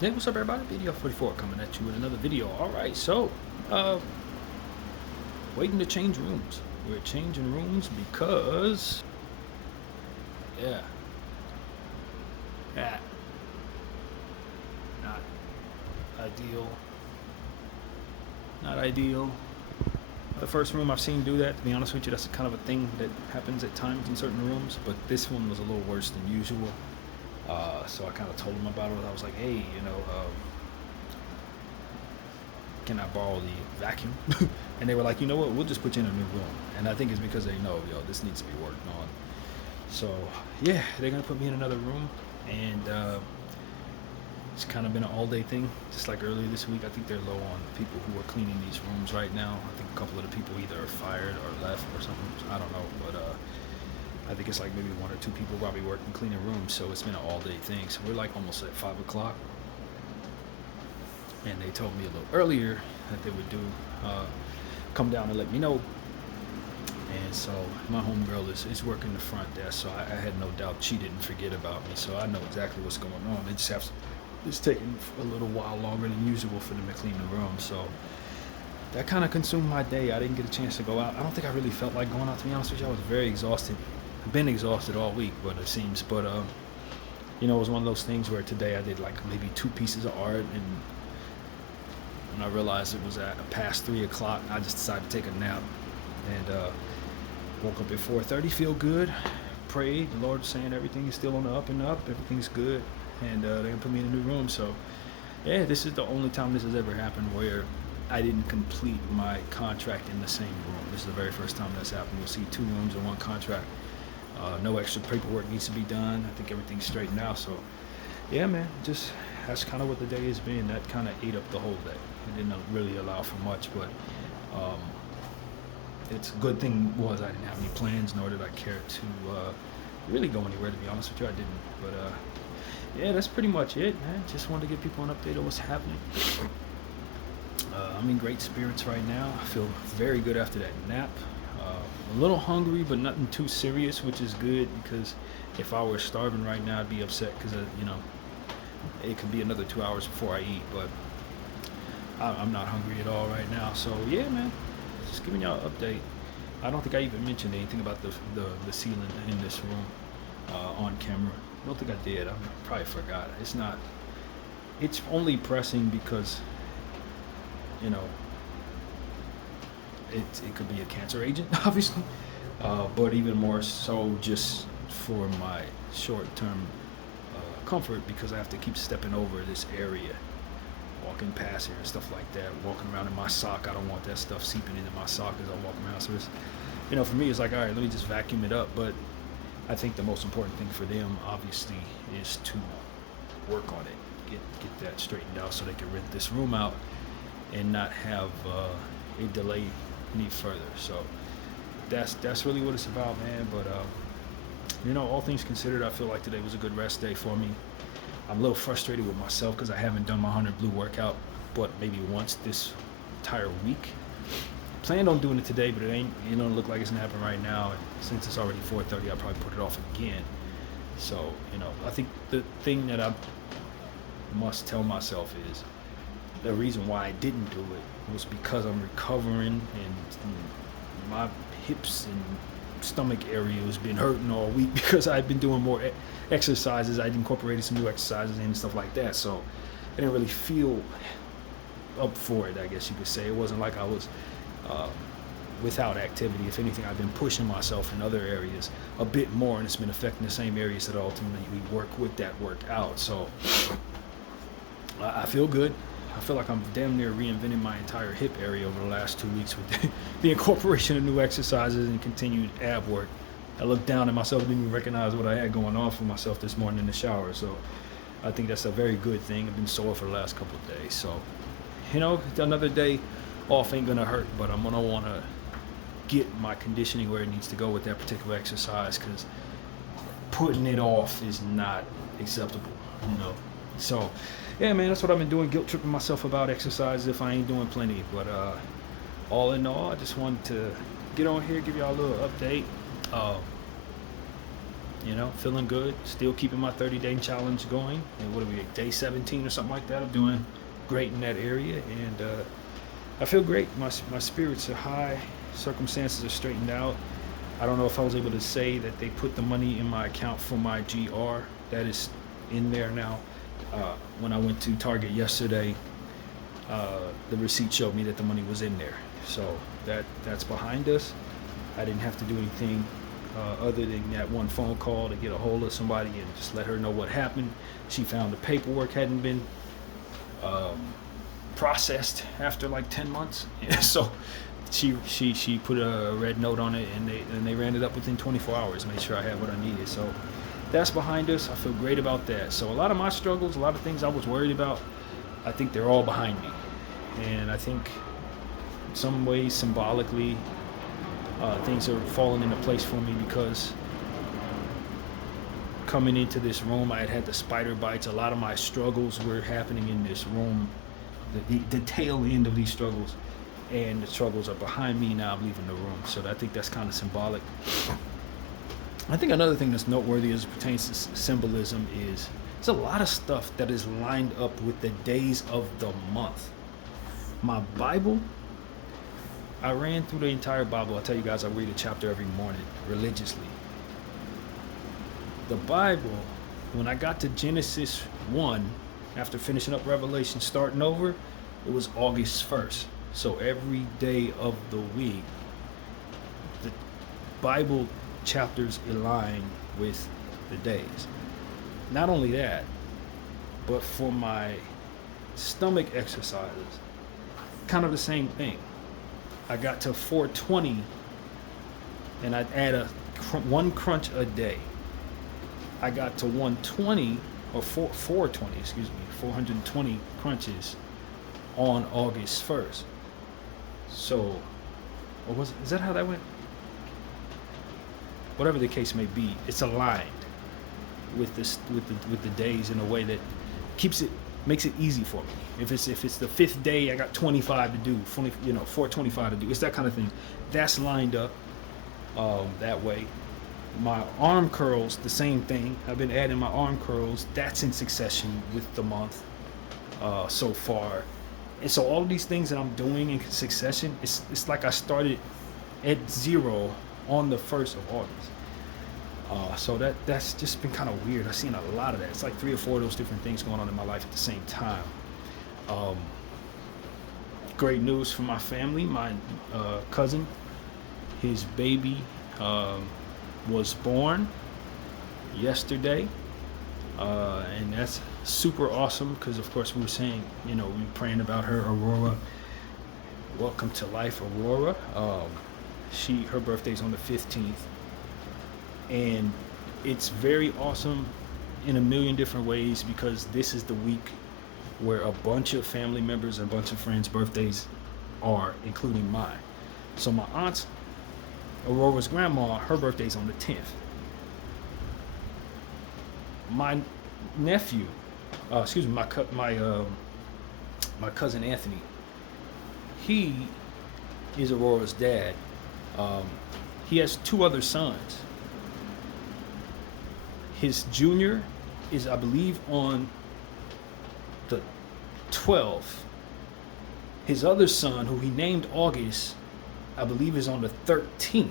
Hey, what's up, everybody? Bdf 44 coming at you with another video. All right, so waiting to change rooms. We're changing rooms because, yeah, yeah, not ideal. Not ideal. The first room I've seen do that. To be honest with you, that's kind of a thing that happens at times in certain rooms. But this one was a little worse than usual. So I kind of told them about it. I was like, hey, can I borrow the vacuum? And they were like, you know what, we'll just put you in a new room. And I think it's because they know, this needs to be worked on. So yeah, they're gonna put me in another room, and it's kind of been an all-day thing. Just like earlier this week, I think they're low on people who are cleaning these rooms right now. I think a couple of the people either are fired or left or something. I don't know, but I think it's like maybe one or two people probably working cleaning rooms. So it's been an all-day thing. So we're like almost at 5 o'clock. And they told me a little earlier that they would come down and let me know. And so my homegirl is working the front desk, so I had no doubt she didn't forget about me. So I know exactly what's going on. It's taking a little while longer than usual for them to clean the room. So that kind of consumed my day. I didn't get a chance to go out. I don't think I really felt like going out, to be honest with you. I was very exhausted. I've been exhausted all week, but it seems. But it was one of those things where today I did like maybe 2 pieces of art, and when I realized it was at past 3 o'clock, I just decided to take a nap, and woke up at 4:30, feel good, prayed, the Lord saying everything is still on the up and up, everything's good, and they're gonna put me in a new room. So yeah, this is the only time this has ever happened where I didn't complete my contract in the same room. This is the very first time that's happened. You'll see 2 rooms in 1 contract. No extra paperwork needs to be done. I think everything's straightened out. So yeah, man, just that's kind of what the day has been. That kind of ate up the whole day. It didn't really allow for much, but it's a good thing was I didn't have any plans, nor did I care to really go anywhere, to be honest with you. I didn't. But yeah, that's pretty much it, man. Just wanted to give people an update on what's happening. I'm in great spirits right now. I feel very good after that nap. A little hungry, but nothing too serious, which is good, because if I were starving right now, I'd be upset because it could be another 2 hours before I eat. But I'm not hungry at all right now. So yeah, man, just giving y'all an update. I don't think I even mentioned anything about the ceiling in this room on camera. I don't think I did. I probably forgot. It's only pressing because it could be a cancer agent, obviously, but even more so just for my short-term comfort, because I have to keep stepping over this area, walking past here and stuff like that, walking around in my sock. I don't want that stuff seeping into my sock as I walk around. So it's, for me, it's like, all right, let me just vacuum it up. But I think the most important thing for them, obviously, is to work on it, get that straightened out, so they can rent this room out and not have it delay any further. So that's really what it's about, man. But all things considered, I feel like today was a good rest day for me. I'm a little frustrated with myself because I haven't done my 100 blue workout but maybe once this entire week. Planned on doing it today, but it don't look like it's gonna happen right now, and since it's already 4:30, I'll probably put it off again. So I think the thing that I must tell myself is the reason why I didn't do it was because I'm recovering, and my hips and stomach area has been hurting all week because I've been doing more exercises. I'd incorporated some new exercises and stuff like that, so I didn't really feel up for it, I guess you could say. It wasn't like I was without activity. If anything, I've been pushing myself in other areas a bit more, and it's been affecting the same areas that ultimately work with that workout. So I feel good. I feel like I'm damn near reinventing my entire hip area over the last 2 weeks with the incorporation of new exercises and continued ab work. I looked down at myself, didn't even recognize what I had going on for myself this morning in the shower. So I think that's a very good thing. I've been sore for the last couple of days. So, another day off ain't gonna hurt, but I'm gonna wanna get my conditioning where it needs to go with that particular exercise, because putting it off is not acceptable, So yeah, man, that's what I've been doing, guilt tripping myself about exercise if I ain't doing plenty. But all in all, I just wanted to get on here, give y'all a little update. Feeling good. Still keeping my 30-day challenge going. And what are we, day 17 or something like that? I'm doing great in that area, and I feel great. My spirits are high. Circumstances are straightened out. I don't know if I was able to say that they put the money in my account for my GR. That is in there now. When I went to Target yesterday, the receipt showed me that the money was in there. So that's behind us. I didn't have to do anything other than that one phone call to get a hold of somebody and just let her know what happened. She found the paperwork hadn't been processed after like 10 months. So she put a red note on it, and they ran it up within 24 hours, made sure I had what I needed. So that's behind us. I feel great about that. So a lot of my struggles, a lot of things I was worried about, I think they're all behind me. And I think in some ways, symbolically, things are falling into place for me, because coming into this room, I had the spider bites. A lot of my struggles were happening in this room, the tail end of these struggles, and the struggles are behind me now. I'm leaving the room. So I think that's kind of symbolic. I think another thing that's noteworthy as it pertains to symbolism is there's a lot of stuff that is lined up with the days of the month. My Bible, I ran through the entire Bible. I tell you guys, I read a chapter every morning religiously. The Bible, when I got to Genesis 1, after finishing up Revelation, starting over, it was August 1st. So every day of the week, the Bible chapters align with the days. Not only that, but for my stomach exercises, kind of the same thing. I got to 420, and I'd add one crunch a day. I got to 120, or 420, 420 crunches on August 1st. So, is that how that went? Whatever the case may be, it's aligned with the days in a way that makes it easy for me. If it's the 5th day, I got 25 to do, 425 to do. It's that kind of thing. That's lined up that way. My arm curls, the same thing. I've been adding my arm curls. That's in succession with the month so far. And so all of these things that I'm doing in succession, it's like I started at 0 on the 1st of August. So that's just been kind of weird. I've seen a lot of that. It's like 3 or 4 of those different things going on in my life at the same time. Great news for my family. My cousin, his baby was born yesterday. And that's super awesome, because of course we were saying, we were praying about her, Aurora. Welcome to life, Aurora. Her birthday's on the 15th. And it's very awesome in a million different ways, because this is the week where a bunch of family members and a bunch of friends' birthdays are, including mine. So my aunt, Aurora's grandma, her birthday's on the 10th. My nephew, my cousin Anthony, he is Aurora's dad. He has 2 other sons. His junior is, I believe, on the 12th. His other son, who he named August, I believe is on the 13th.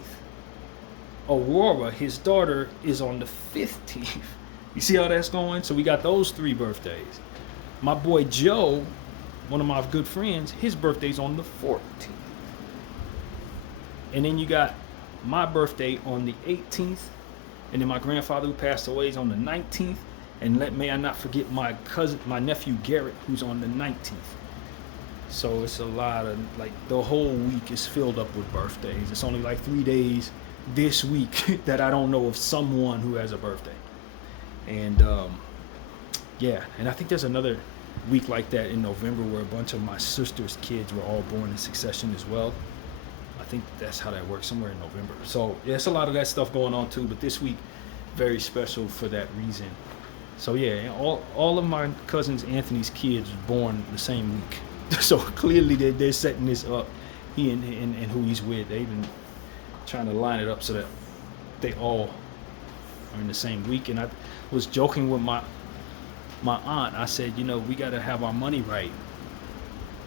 Aurora, his daughter, is on the 15th. You see how that's going? So we got those 3 birthdays. My boy Joe, one of my good friends, his birthday's on the 14th. And then you got my birthday on the 18th. And then my grandfather, who passed away, is on the 19th. And may I not forget my nephew Garrett, who's on the 19th. So it's a lot of, the whole week is filled up with birthdays. It's only 3 days this week that I don't know of someone who has a birthday. And and I think there's another week like that in November where a bunch of my sister's kids were all born in succession as well. I think that's how that works, somewhere in November. So it's a lot of that stuff going on too, but this week, very special for that reason. So yeah, all of my cousins Anthony's kids were born the same week. So clearly they're setting this up, he and who he's with. They've been trying to line it up so that they all are in the same week. And I was joking with my aunt. I said, you know, we got to have our money right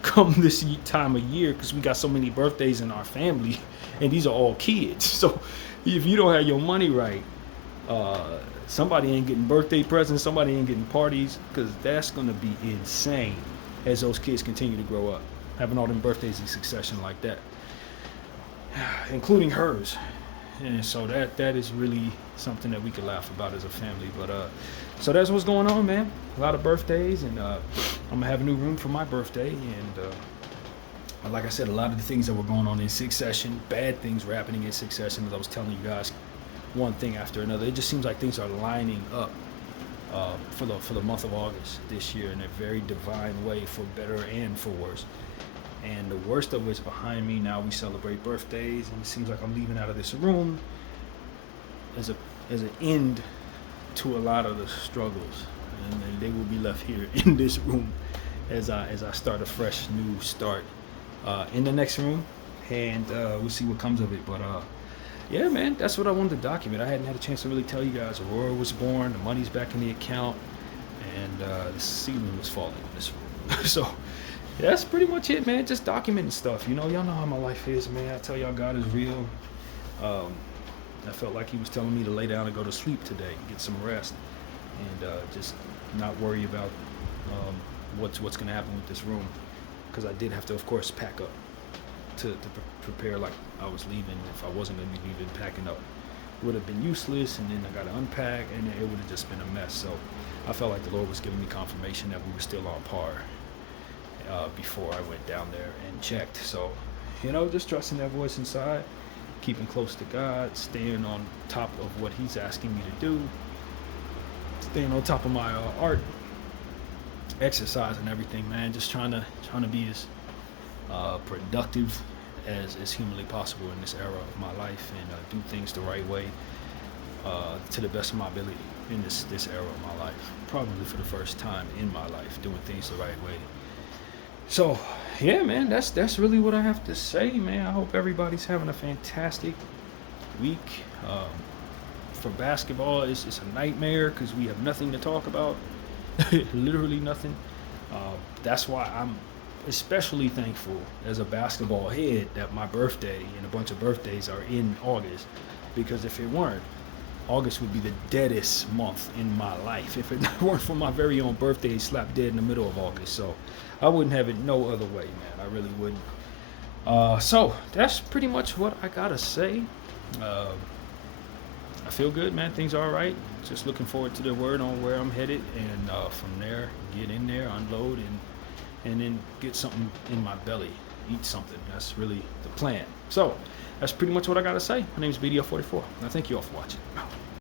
come this time of year because we got so many birthdays in our family, and these are all kids. So if you don't have your money right, somebody ain't getting birthday presents, somebody ain't getting parties, because that's going to be insane as those kids continue to grow up, having all them birthdays in succession like that, including hers. And so that is really something that we could laugh about as a family. But so that's what's going on, man. A lot of birthdays, and I'm gonna have a new room for my birthday. And like I said, a lot of the things that were going on in succession, bad things were happening in succession. As I was telling you guys, one thing after another. It just seems like things are lining up for the month of August this year in a very divine way, for better and for worse. And the worst of it's behind me. Now we celebrate birthdays, and it seems like I'm leaving out of this room as an end to a lot of the struggles, and they will be left here in this room as I start a fresh new start in the next room, and we'll see what comes of it. But yeah, man, that's what I wanted to document. I hadn't had a chance to really tell you guys. Aurora was born, the money's back in the account, and the ceiling was falling in this room. So yeah, that's pretty much it, man. Just documenting stuff. You know, y'all know how my life is, man. I tell y'all, God is real. I felt like he was telling me to lay down and go to sleep today, get some rest, and just not worry about what's going to happen with this room, because I did have to, of course, pack up to prepare like I was leaving. If I wasn't going to be leaving, packing up would have been useless, and then I got to unpack, and it would have just been a mess. So I felt like the Lord was giving me confirmation that we were still on par before I went down there and checked. So, you know, just trusting that voice inside, keeping close to God, staying on top of what he's asking me to do, staying on top of my art, exercise and everything, man. Just trying to be as productive as humanly possible in this era of my life, and do things the right way, to the best of my ability in this era of my life. Probably for the first time in my life, doing things the right way. So yeah, man, that's really what I have to say, man. I hope everybody's having a fantastic week. For basketball, it's a nightmare because we have nothing to talk about. Literally nothing. That's why I'm especially thankful as a basketball head that my birthday and a bunch of birthdays are in August, because if it weren't, August would be the deadest month in my life if it weren't for my very own birthday slap dead in the middle of August. So I wouldn't have it no other way, man. I really wouldn't. So that's pretty much what I gotta say. I feel good, man. Things are all right. Just looking forward to the word on where I'm headed, and from there, get in there, unload, and then get something in my belly, eat something. That's really the plan. So that's pretty much what I gotta say. My name is Bdf 44, and I thank you all for watching.